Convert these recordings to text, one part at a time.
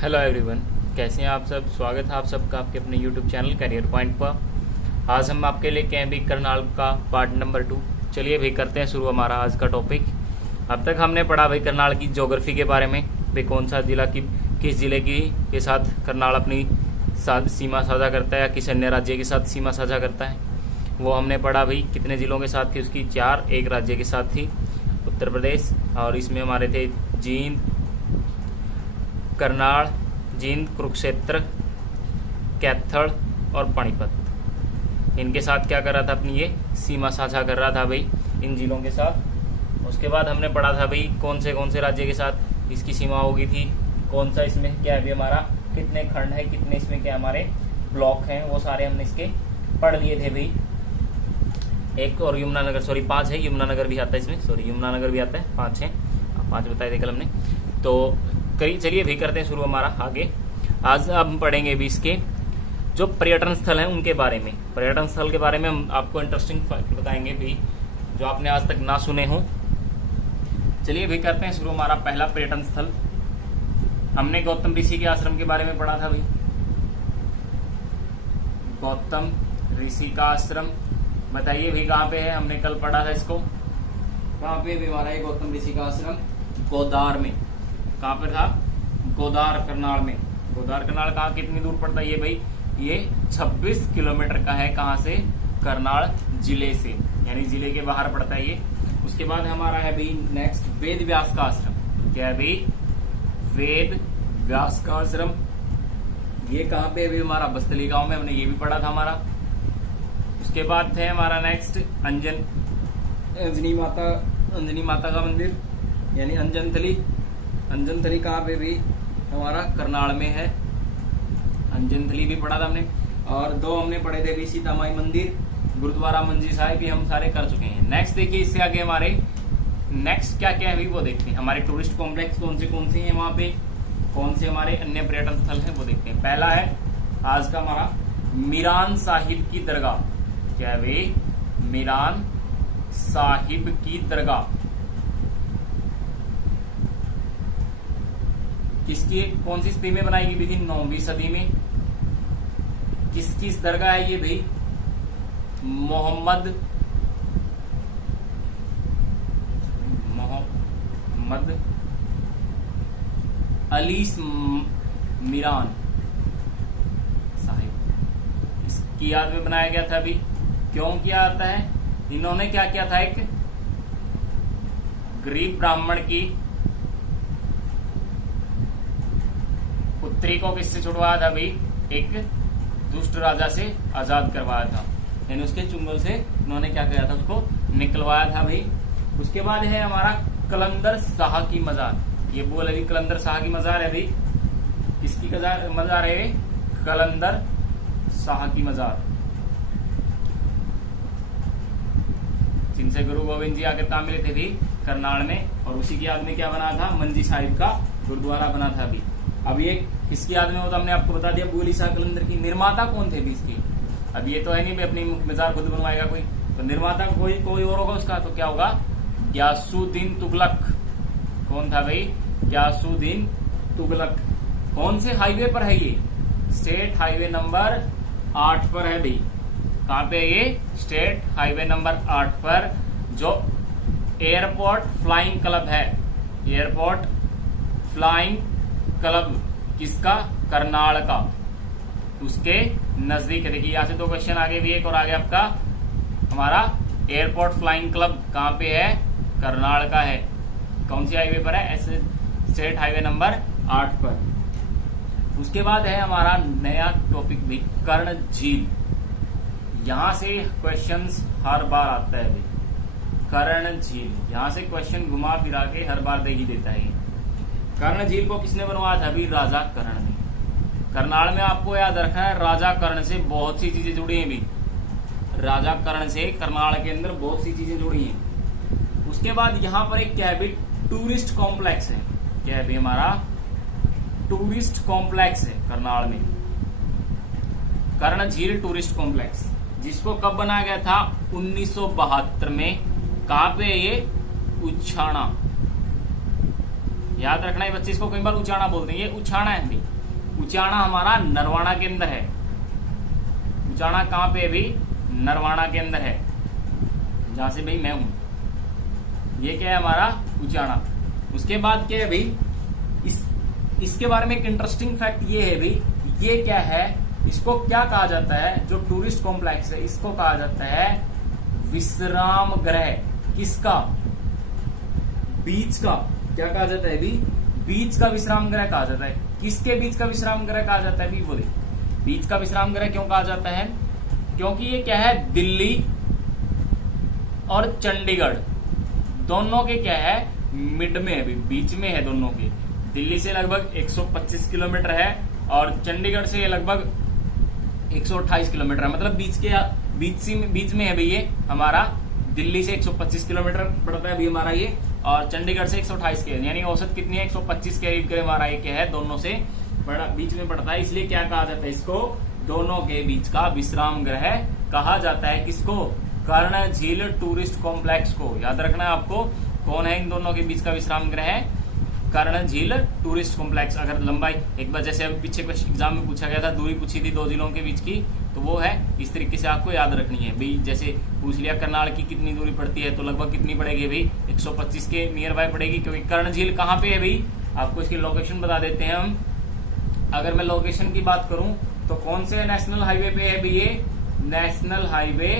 Hello everyone, कैसे हैं आप सब। स्वागत है आप सबका आपके अपने यूट्यूब चैनल करियर पॉइंट पर। आज हम आपके लिए हैं भी करनाल का पार्ट नंबर 2। चलिए भाई करते हैं शुरू हमारा आज का टॉपिक। अब तक हमने पढ़ा भाई करनाल की ज्योग्राफी के बारे में, भाई कौन सा जिला की किस जिले की के साथ करनाल अपनी सीमा साझा करता है या किस अन्य राज्य के साथ सीमा साझा करता है, वो हमने पढ़ा। भाई कितने जिलों के साथ थी उसकी 4, एक राज्य के साथ थी उत्तर प्रदेश, और इसमें हमारे थे जींद, करनाल, जींद, कुरुक्षेत्र, कैथल और पानीपत। इनके साथ क्या कर रहा था, अपनी ये सीमा साझा कर रहा था भाई इन जिलों के साथ। उसके बाद हमने पढ़ा था भाई कौन से राज्य के साथ इसकी सीमा होगी थी, कौन सा इसमें क्या है भी हमारा, कितने खंड है, कितने इसमें क्या हमारे ब्लॉक हैं, वो सारे हमने इसके पढ़ लिए थे भाई। एक और यमुनानगर, सॉरी 5 है, यमुनानगर भी आता है इसमें, सॉरी यमुनानगर भी आता है, 5 है, 5 बताए थे कल हमने। तो चलिए भी करते हैं शुरू हमारा आगे। आज हम पढ़ेंगे भी इसके जो पर्यटन स्थल हैं उनके बारे में। पर्यटन स्थल के बारे में हम आपको इंटरेस्टिंग फैक्ट बताएंगे भी जो आपने आज तक ना सुने हो। चलिए भी करते हैं शुरू हमारा पहला पर्यटन स्थल। हमने गौतम ऋषि के आश्रम के बारे में पढ़ा था भाई। गौतम ऋषि का आश्रम बताइए भी कहाँ पे है, हमने कल पढ़ा था इसको। कहाँ पे भी हमारा ये गौतम ऋषि का आश्रम, गोदार में। कहाँ पर था, गोदार करनाल में। गोदार करनाल कहाँ कितनी दूर पड़ता है ये भाई, ये 26 किलोमीटर का है। कहाँ से, करनाल जिले से, यानी जिले के बाहर पड़ता है ये। उसके बाद हमारा है भाई नेक्स्ट वेद व्यास का आश्रम। क्या है भाई, वेद व्यास का आश्रम। ये कहाँ पे भी हमारा बस्तली गांव में, हमने ये भी पढ़ा था हमारा। उसके बाद है हमारा नेक्स्ट अंजनी माता का मंदिर, यानी अंजनथली। अंजनथली कहाँ पे भी हमारा करनाल में है, अंजनथली भी पढ़ा था हमने। और 2 हमने पढ़े थे भी सीतामाई मंदिर, गुरुद्वारा मंजी साहिब, भी हम सारे कर चुके हैं। नेक्स्ट देखिए इससे आगे हमारे नेक्स्ट क्या क्या है भी वो देखते हैं। हमारे टूरिस्ट कॉम्प्लेक्स कौन से हैं वहां पे, कौन से हमारे अन्य पर्यटन स्थल हैं वो देखते हैं। पहला है आज का हमारा मीरान साहिब की दरगाह। क्या है भाई, मीरान साहिब की दरगाह। किसकी, कौन सी सदी में बनाई गई थी, 9वीं सदी में। किसकी दरगाह है ये भाई, मोहम्मद अली मीरान साहिब, इसकी याद में बनाया गया था। अभी क्यों किया जाता है, इन्होंने क्या किया था, एक गरीब ब्राह्मण की पुत्री को किससे छुड़वाया था भाई, एक दुष्ट राजा से आजाद करवाया था, यानी उसके चुंगल से उन्होंने क्या किया था, उसको निकलवाया था भाई। उसके बाद है हमारा कलंदर शाह की मजार। ये बोल अभी कलंदर शाह की मजार है भाई, किसकी मजार है, कलंदर शाह की मजार, जिनसे गुरु गोविंद जी आकर काम मिले थे भी करनाल में। और उसी की याद में क्या बना था, मंजी साहिब का गुरुद्वारा बना था अभी। अब ये किसकी याद में हो, तो हमने आपको बता दिया, बुली शाह कलंदर की। निर्माता कौन थे भी इसकी, अब ये तो है नहीं भी अपनी मजार खुद बनवाएगा कोई, तो निर्माता कोई और होगा उसका, तो क्या होगा, ग्यासुद्दीन तुगलक। कौन था भाई, ग्यासुद्दीन तुगलक। कौन से हाईवे पर है ये, स्टेट हाईवे नंबर 8 पर है भाई। कहाँ पे है ये, स्टेट हाईवे नंबर 8 पर, जो एयरपोर्ट फ्लाइंग क्लब है, एयरपोर्ट फ्लाइंग क्लब किसका, करनाल का, उसके नजदीक है। देखिए यहाँ से 2 क्वेश्चन आगे भी, एक और आगे आपका हमारा एयरपोर्ट फ्लाइंग क्लब कहाँ पे है, करनाल का है। कौन सी हाईवे पर है, स्टेट हाईवे नंबर 8 पर। उसके बाद है हमारा नया टॉपिक भी, कर्ण झील। यहां से क्वेश्चंस हर बार आता है भाई, कर्ण झील। यहां से क्वेश्चन घुमा फिरा के हर बार दे ही देता है। कर्ण झील को किसने बनवाया था अभी, राजा कर्ण ने। करनाल में आपको याद रखना है, राजा कर्ण से बहुत सी चीजें जुड़ी हैं भी, राजा कर्ण से करनाल के अंदर बहुत सी चीजें जुड़ी हैं। उसके बाद यहाँ पर एक क्या है भी, टूरिस्ट कॉम्प्लेक्स है। क्या है भी, हमारा टूरिस्ट कॉम्प्लेक्स है करनाल में, कर्ण झील टूरिस्ट कॉम्प्लेक्स, जिसको कब बनाया गया था, 1972 में। कहाँ पे है ये, उछाणा, याद रखना है बच्चे, इसको कई बार उचाना बोलते हैं, ये उचाना है भाई। उचाना हमारा नरवाना के अंदर है। उचाना कहाँ पे है भाई? नरवाना के अंदर है, जहां से भाई मैं हूं। ये क्या है हमारा उचाना। उसके बाद क्या है भाई, इसके बारे में एक इंटरेस्टिंग फैक्ट ये है भाई, ये क्या है, इसको क्या कहा जाता है, जो टूरिस्ट कॉम्प्लेक्स है इसको कहा जाता है विश्राम गृह। किसका? बीच का। क्या कहा जाता है भी? बीच का विश्राम गृह कहा जाता है। किसके बीच का विश्राम गृह कहा जाता है भी? बोले बीच का विश्राम गृह क्यों कहा जाता है? क्योंकि ये क्या है, दिल्ली और चंडीगढ़ दोनों के क्या है, मिड में है, बीच में है दोनों के। दिल्ली से लगभग 125 किलोमीटर है और चंडीगढ़ से लगभग 128 किलोमीटर है, मतलब बीच में है भाई ये हमारा। दिल्ली से 125 किलोमीटर पड़ता है अभी हमारा ये, और चंडीगढ़ से 128 के, यानी औसत कितनी है, 125 के करीब हमारा ये क्या है, दोनों से बड़ा बीच में पड़ता है। इसलिए क्या कहा जाता है इसको, दोनों के बीच का विश्राम गृह कहा जाता है। किसको? कर्ण झील टूरिस्ट कॉम्प्लेक्स को। याद रखना है आपको, कौन है इन दोनों के बीच का विश्राम गृह? कर्ण झील टूरिस्ट कॉम्प्लेक्स। अगर लंबाई एक बार जैसे अभी पीछे एग्जाम में पूछा गया था, दूरी पूछी थी 2 जिलों के बीच की, तो वो है इस तरीके से आपको याद रखनी है भाई। जैसे पूछ लिया करनाल की कितनी दूरी पड़ती है, तो लगभग कितनी पड़ेगी भाई, 125 के नियर बाय पड़ेगी। क्योंकि कर्ण झील कहाँ पे है भाई, आपको इसकी लोकेशन बता देते हैं हम। अगर मैं लोकेशन की बात करूं तो कौन से नेशनल हाईवे पे है भाई ये? नेशनल हाईवे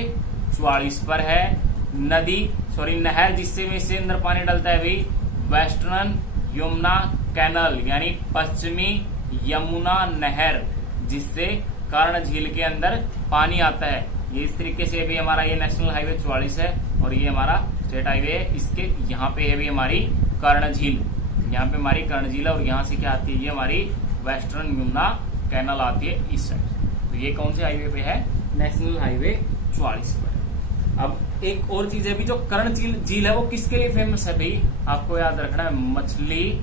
44 पर है। नहर जिससे में इससे अंदर पानी डलता है भाई, वेस्टर्न यमुना कैनल, यानी पश्चिमी यमुना नहर, जिससे कर्ण झील के अंदर पानी आता है। ये इस तरीके से भी हमारा ये नेशनल हाईवे 44 है और ये हमारा स्टेट हाईवे है। इसके यहाँ पे है भी हमारी कर्ण झील, यहाँ पे हमारी कर्ण झील है और यहाँ से क्या आती है, ये हमारी वेस्टर्न यमुना कैनल आती है इस साइड। तो ये कौन से हाईवे पे है? नेशनल हाईवे 44 पर। अब एक और चीज है भी, जो कर्ण झील है वो किसके लिए फेमस है भाई? आपको याद रखना है, मछली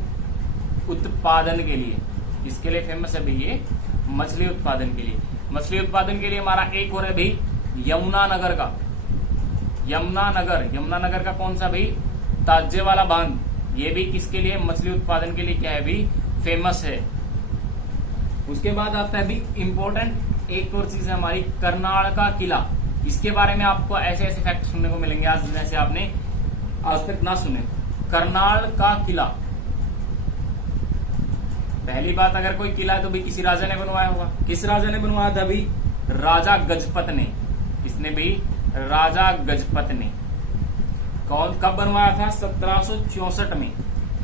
उत्पादन के लिए। किसके लिए फेमस है भाई ये? मछली उत्पादन के लिए। मछली उत्पादन के लिए हमारा एक और है भाई यमुनानगर का। यमुनानगर का कौन सा भाई? ताजे वाला बांध। ये भी किसके लिए? मछली उत्पादन के लिए क्या है भाई? फेमस है। उसके बाद आता है भाई इंपॉर्टेंट एक और चीज है हमारी, करनाल का किला। इसके बारे में आपको ऐसे ऐसे फैक्ट सुनने को मिलेंगे आज जैसे आपने आज तक ना सुने। करनाल का किला, पहली बात, अगर कोई किला है तो भाई किसी राजा ने बनवाया होगा। किस राजा ने बनवाया था भाई? राजा गजपत ने। किसने भाई? राजा गजपत ने। कब बनवाया था? 1764 में।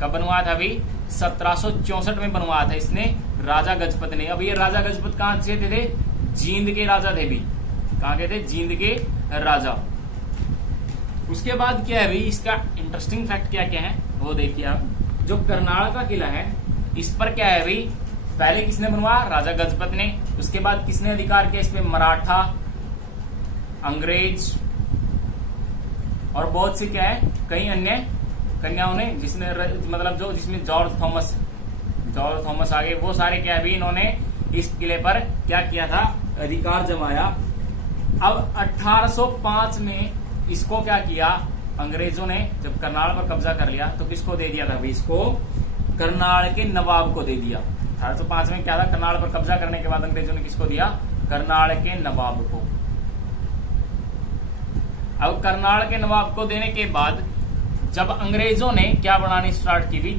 कब बनवाया था भाई? 1764 में बनवाया था इसने, राजा गजपत ने। अब ये राजा गजपत कहां से थे? जींद के राजा थे भाई। कहां के थे? जींद के राजा। उसके बाद क्या है भाई, इसका इंटरेस्टिंग फैक्ट क्या क्या है वो देखिए आप। जो करनाल का किला है इस पर क्या है भाई, पहले किसने बनवाया? राजा गजपत ने। उसके बाद किसने अधिकार किया इस पे? मराठा, अंग्रेज और बहुत सी क्या है, कई अन्य कन्याओं ने, जिसने मतलब जो जिसमें जॉर्ज थॉमस आ गए, वो सारे क्या है भाई, इन्होंने इस किले पर क्या किया था? अधिकार जमाया। अब 1805 में इसको क्या किया अंग्रेजों ने, जब करनाल पर कब्जा कर लिया तो किसको दे दिया था भाई? इसको करनाल के नवाब को दे दिया। 1805 में क्या था? करनाल पर कब्जा करने के बाद अंग्रेजों ने किसको दिया? करनाल के नवाब को। अब करनाल के नवाब को देने के बाद जब अंग्रेजों ने क्या बनानी स्टार्ट की भी?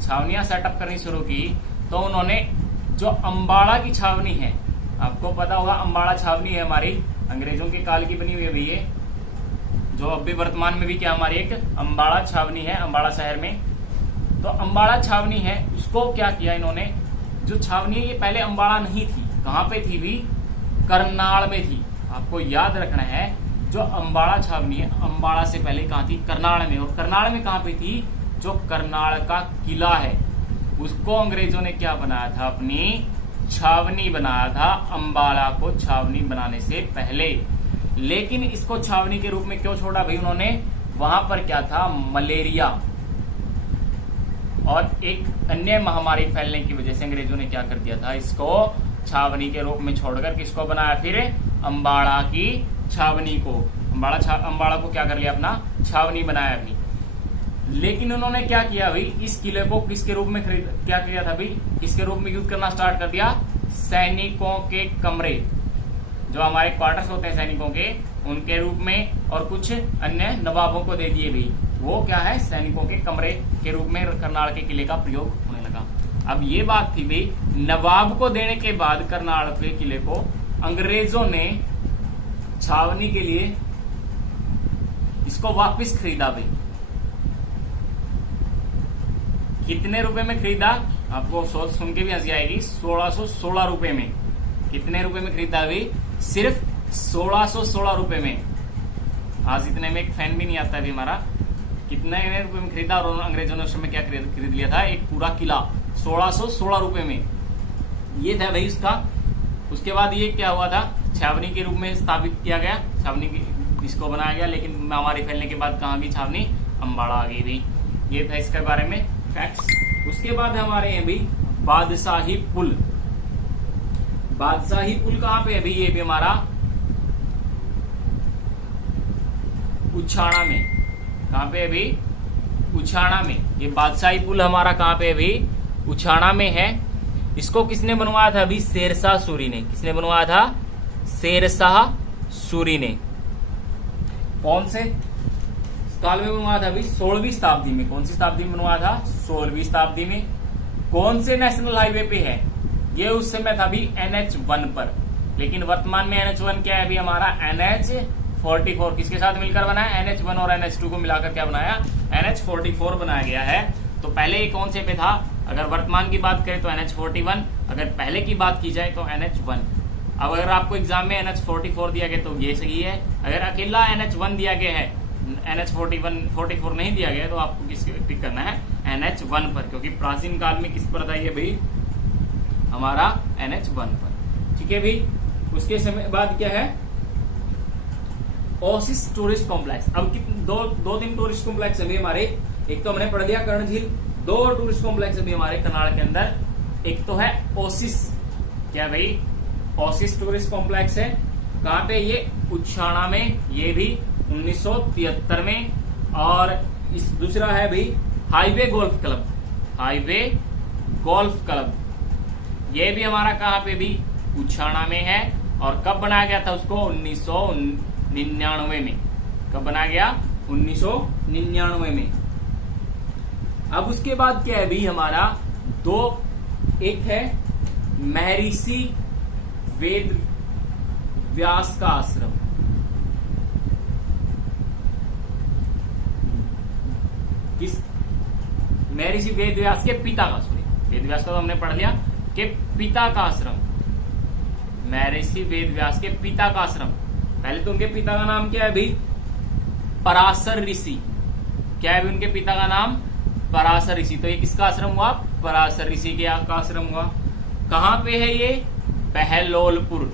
छावनियां सेटअप करनी शुरू की, तो उन्होंने जो अंबाड़ा की छावनी है, आपको पता होगा अंबाड़ा छावनी है हमारी, अंग्रेजों के काल की बनी हुई है भी ये, जो अब भी वर्तमान में भी क्या हमारी एक अंबाड़ा छावनी है अंबाड़ा शहर में। तो अंबाड़ा छावनी है, उसको क्या किया इन्होंने, जो छावनी है ये पहले अंबाड़ा नहीं थी। कहां पे थी भी? करनाल में थी। आपको याद रखना है, जो अंबाड़ा छावनी है अंबाड़ा से पहले कहां थी? करनाल में। और करनाल में कहां पे थी? जो करनाल का किला है उसको अंग्रेजों ने क्या बनाया था? अपनी छावनी बनाया था, अंबाड़ा को छावनी बनाने से पहले। लेकिन इसको छावनी के रूप में क्यों छोड़ा भाई उन्होंने? वहां पर क्या था? मलेरिया और एक अन्य महामारी फैलने की वजह से अंग्रेजों ने क्या कर दिया था? इसको छावनी के रूप में छोड़कर किसको बनाया फिर? अंबाड़ा की छावनी को। अंबाड़ा को क्या कर लिया? अपना छावनी बनाया भी। लेकिन उन्होंने क्या किया भाई, इस किले को किसके रूप में क्या किया था भाई, किसके रूप में यूज करना स्टार्ट कर दिया, सैनिकों के कमरे, जो हमारे क्वार्टर्स होते हैं सैनिकों के, उनके रूप में, और कुछ अन्य नवाबों को दे दिए भाई। वो क्या है, सैनिकों के कमरे के रूप में करनाल के किले का प्रयोग होने लगा। अब ये बात थी भाई, नवाब को देने के बाद करनाल के किले को अंग्रेजों ने छावनी के लिए इसको वापस खरीदा भाई। कितने रुपए में खरीदा, आपको सोच सुन के भी हंसी आएगी, 1616 रुपए में। कितने रुपए में खरीदा भाई, सिर्फ 1616 रुपए में। आज इतने में एक फैन भी नहीं आता अभी हमारा। कितने रुपए में खरीदा, और अंग्रेजों ने उस समय क्या खरीद लिया था, एक पूरा किला 1616 रुपए में। ये था भाई उसका। उसके बाद ये क्या हुआ था, छावनी के रूप में स्थापित किया गया, छावनी इसको बनाया गया। लेकिन महामारी फैलने के बाद कहाँ गई छावनी, अम्बाड़ा आ गई भाई। ये था इसके बारे में फैक्ट्स। उसके बाद हमारे हैं भाई बादशाही पुल। बादशाही पुल कहाँ पे है भाई, ये भी हमारा उछाणा में। कहाँ पे है भाई, उछाणा में। ये बादशाही पुल हमारा कहाँ पे है भाई, उछाणा में है। इसको किसने बनवाया था अभी, शेरशाह सूरी ने। किसने बनवाया था, शेरशाह सूरी ने। कौन से काल में बनवाया था अभी, 16वीं शताब्दी में। कौन सी शताब्दी में बनवाया था, 16वीं शताब्दी में। कौन से नेशनल हाईवे पे है, ये उस समय था अभी NH1 पर। लेकिन वर्तमान में NH1 क्या है अभी हमारा, NH44। किसके साथ मिलकर बना है, NH1 और NH2 को मिलाकर क्या बनाया, NH44 बनाया गया है। तो पहले ये कौन से पे था, अगर वर्तमान की बात करें तो NH41, अगर पहले की बात की जाए तो NH1। अब अगर आपको एग्जाम में NH44 दिया गया तो ये सही है। अगर अकेला NH1 दिया गया है, NH44 नहीं दिया गया, तो आपको किस टिक करना है, NH1 पर, क्योंकि प्राचीन काल में किस पर था ये भाई, हमारा NH1 पर। ठीक है भाई। उसके समय बाद क्या है, ओसिस टूरिस्ट कॉम्प्लेक्स। अब दो तीन टूरिस्ट कॉम्प्लेक्स अभी हमारे, एक तो हमने पढ़ दिया कर्ण झील, दो टूरिस्ट कॉम्प्लेक्स अभी हमारे करनाल के अंदर। एक तो है ओसिस, क्या भाई, ओसिस टूरिस्ट कॉम्प्लेक्स है। कहाँ पे, ये उछाणा में, ये भी 1973 में। और इस दूसरा है भाई highway golf club. Highway golf club ये भी हमारा कहाँ पे भी, उछाणा में है। और कब बनाया गया था उसको, 1999 में। कब बनाया गया, 1999 में। अब उसके बाद क्या है भी हमारा, दो, एक है महर्षि वेद व्यास का आश्रम। किस, महर्षि वेद व्यास के पिता का, सॉरी वेद व्यास का तो हमने पढ़ लिया, के पिता का आश्रम। महर्षि वेद व्यास के पिता का आश्रम। पहले तो उनके पिता का नाम क्या है भाई, पराशर ऋषि। क्या है उनके पिता का नाम, पराशर ऋषि। तो ये किसका आश्रम हुआ, पराशर ऋषि के का आश्रम हुआ। कहां पे है ये, बहलोलपुर।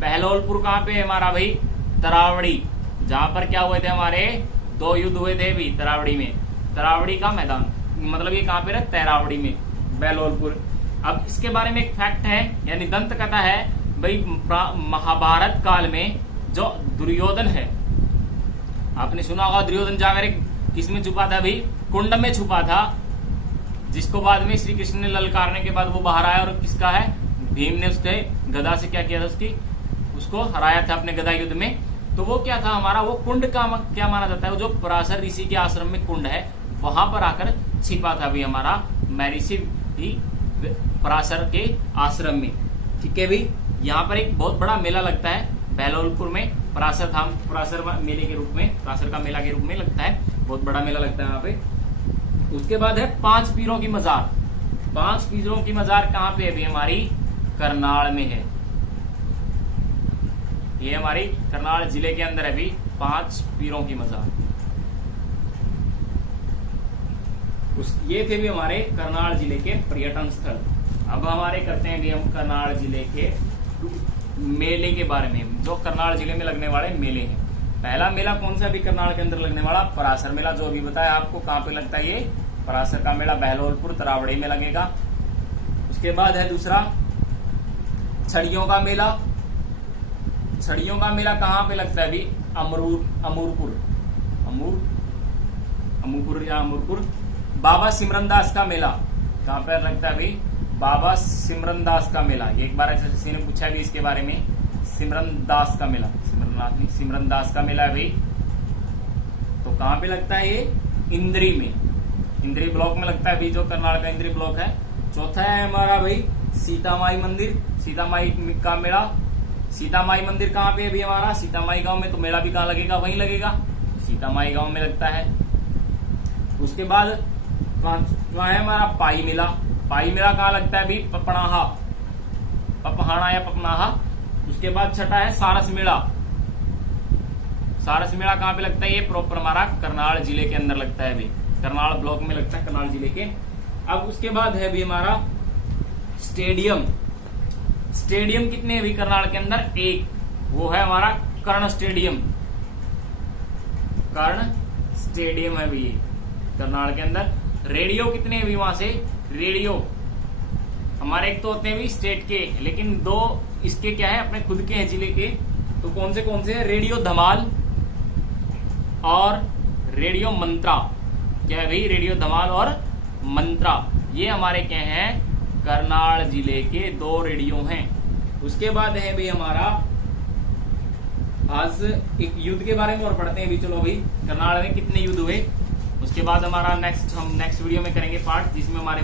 बहलोलपुर कहां पे है हमारा भाई, तरावड़ी, जहां पर क्या हुए थे हमारे, दो युद्ध हुए थे भी तरावड़ी में। तरावड़ी का मैदान, मतलब ये कहां पे है, तरावड़ी में, बहलोलपुर। अब इसके बारे में एक फैक्ट है, यानी दंत कथा है भाई, महाभारत काल में जो दुर्योधन है, आपने सुना होगा, दुर्योधन जाकर किस में छुपा था भाई, कुंड में छुपा था, जिसको बाद में श्री कृष्ण ने ललकारने के बाद वो बाहर आया। और किसका है, भीम ने उसके गदा से क्या किया था, उसको हराया था अपने गदा युद्ध में। तो वो क्या था हमारा, वो कुंड का क्या माना जाता है, जो पराशर ऋषि के आश्रम में कुंड है, वहां पर आकर छिपा था भी हमारा महर्षि पराशर के आश्रम में। ठीक है भाई। यहाँ पर एक बहुत बड़ा मेला लगता है बहलोलपुर में, पराशर धाम, पराशर मेले के रूप में, पराशर का मेला के रूप में लगता है, बहुत बड़ा मेला लगता है यहाँ पे। उसके बाद है 5 पीरों की मजार। 5 पीरों की मजार कहाँ पे अभी हमारी, करनाल में है। ये हमारी करनाल जिले के अंदर अभी 5 पीरों की मजार। ये थे भी हमारे करनाल जिले के पर्यटन स्थल। अब हमारे करते हैं भी हम करनाल जिले के मेले के बारे में, जो करनाल जिले में लगने वाले मेले हैं। पहला मेला कौन सा भी करनाल के अंदर लगने वाला, पराशर मेला, जो अभी बताया आपको कहाँ पे लगता है, ये पराशर का मेला बहलोलपुर तरावड़ी में लगेगा। उसके बाद है दूसरा छड़ियों का मेला। छड़ियों का मेला कहाँ पे लगता है अभी, अमूरपुर, अमूपुर या अमूरपुर। बाबा सिमरनदास का मेला कहाँ पर लगता है भाई? बाबा सिमरनदास का मेला। एक बार एसएससी ने पूछा भी इसके बारे में, सिमरनदास का मेला, सिमरननाथ नहीं, सिमरनदास का मेला है भाई। तो कहाँ पे लगता है ये? इंद्री में, इंद्री ब्लॉक में लगता है भाई, जो करनाल का इंद्री ब्लॉक है। चौथा है हमारा भाई सीतामाई मंदिर, सीतामाई का मेला। सीतामाई मंदिर कहाँ पे है भाई हमारा? सीतामाई गांव में। तो मेला भी कहाँ लगेगा? वहीं लगेगा, सीतामाई गांव में लगता है। उसके बाद पांचवा है हमारा पाई मेला। पाई मेला कहाँ लगता है भाई? पपनाहा, पपहाना या पपनाहा। उसके बाद छठा है सारस मेला। सारस मेला कहाँ पे लगता है? ये प्रॉपर हमारा करनाल जिले के अंदर लगता है भाई, करनाल ब्लॉक में लगता है, करनाल जिले के। अब उसके बाद है भी हमारा स्टेडियम। स्टेडियम कितने हैं भी करनाल के अंदर? एक, वो है हमारा कर्ण स्टेडियम। कर्ण स्टेडियम है भी करनाल के अंदर। रेडियो कितने हैं भी वहां से? रेडियो हमारे एक तो होते हैं भी स्टेट के, लेकिन दो इसके क्या है अपने खुद के हैं जिले के। तो कौन से हैं? रेडियो धमाल और रेडियो मंत्रा। क्या है भाई? रेडियो धमाल और मंत्रा, ये हमारे क्या हैं? करनाल जिले के दो रेडियो हैं। उसके बाद है भाई हमारा, आज एक युद्ध के बारे में और पढ़ते हैं भी। चलो भाई, करनाल में कितने युद्ध हुए, उसके बाद हमारा हम नेक्स्ट वीडियो में करेंगे पार्ट, जिसमें हमारे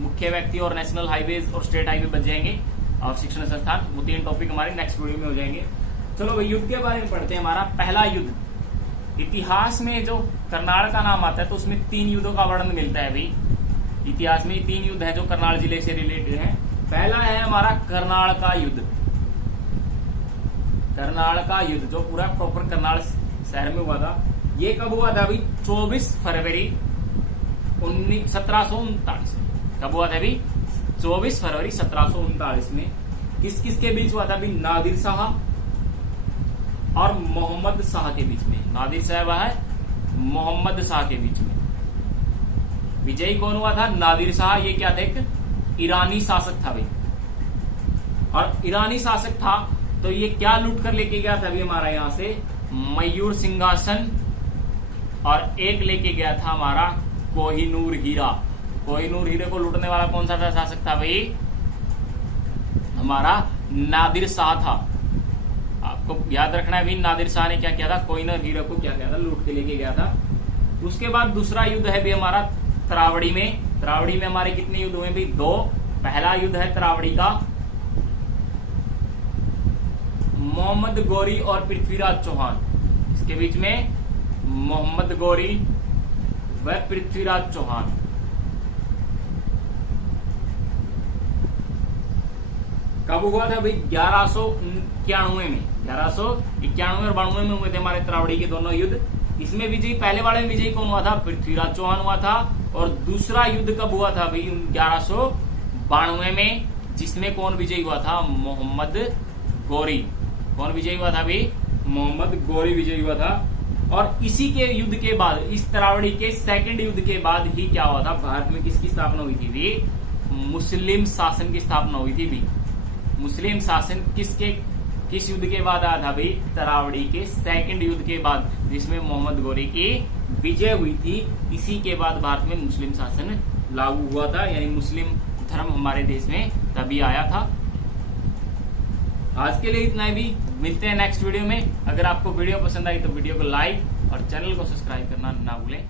मुख्य व्यक्ति और नेशनल हाईवेज और स्टेट हाईवे बच जाएंगे और शिक्षण संस्थान। वो 3 टॉपिक हमारे नेक्स्ट वीडियो में हो जाएंगे। चलो भाई, युद्ध के बारे में पढ़ते हैं। हमारा पहला युद्ध, इतिहास में जो करनाल का नाम आता है तो उसमें 3 युद्धों का वर्णन मिलता है भाई। इतिहास में 3 युद्ध है जो करनाल जिले से रिलेटेड है। पहला है हमारा करनाल का युद्ध। करनाल का युद्ध जो पूरा प्रॉपर करनाल शहर में हुआ था। ये कब हुआ था भाई? 24 फरवरी 1739 में। कब हुआ था भाई? 24 फरवरी 1739 में। किस किस के बीच हुआ था भाई? नादिर शाह और मोहम्मद शाह के बीच में। नादिर शाह है मोहम्मद शाह के बीच में। विजयी कौन हुआ था? नादिर शाह। ये क्या था? एक ईरानी शासक था भाई, और ईरानी शासक था तो ये क्या लूट कर लेके गया था भाई हमारा यहाँ से? मयूर सिंहासन, और एक लेके गया था हमारा कोहिनूर हीरा। कोहिनूर हीरे को लूटने वाला कौन सा शासक था भाई? हमारा नादिर शाह था। आपको याद रखना है भाई, नादिर शाह ने क्या किया था? कोहिनूर हीरे को क्या किया था? लूट के लेके गया था। उसके बाद दूसरा युद्ध है भी हमारा तरावड़ी में। तरावड़ी में हमारे कितने युद्ध हुए भाई? 2। पहला युद्ध है तरावड़ी का, मोहम्मद गौरी और पृथ्वीराज चौहान। इसके बीच में मोहम्मद गौरी व पृथ्वीराज चौहान। कब हुआ था भाई? 1191 में। 1191 और 92 में हुए थे हमारे तरावड़ी के दोनों युद्ध। इसमें विजयी, पहले वाले में विजयी कौन हुआ था? पृथ्वीराज चौहान हुआ था। और दूसरा युद्ध कब हुआ था भाई? 1192 में, जिसमें कौन विजयी हुआ था? मोहम्मद गौरी। कौन विजयी हुआ था भाई? मोहम्मद गौरी विजयी हुआ था। और इसी के युद्ध के बाद, इस तरावड़ी के सेकंड युद्ध के बाद ही क्या हुआ था? भारत में किसकी स्थापना हुई थी भी? मुस्लिम शासन की स्थापना हुई थी भी। मुस्लिम शासन किस युद्ध के बाद आया था भाई? तरावड़ी के सेकंड युद्ध के बाद, जिसमें मोहम्मद गौरी की विजय हुई थी। इसी के बाद भारत में मुस्लिम शासन लागू हुआ था, यानी मुस्लिम धर्म हमारे देश में तभी आया था। आज के लिए इतना ही भी, मिलते हैं नेक्स्ट वीडियो में। अगर आपको वीडियो पसंद आई तो वीडियो को लाइक और चैनल को सब्सक्राइब करना ना भूलें।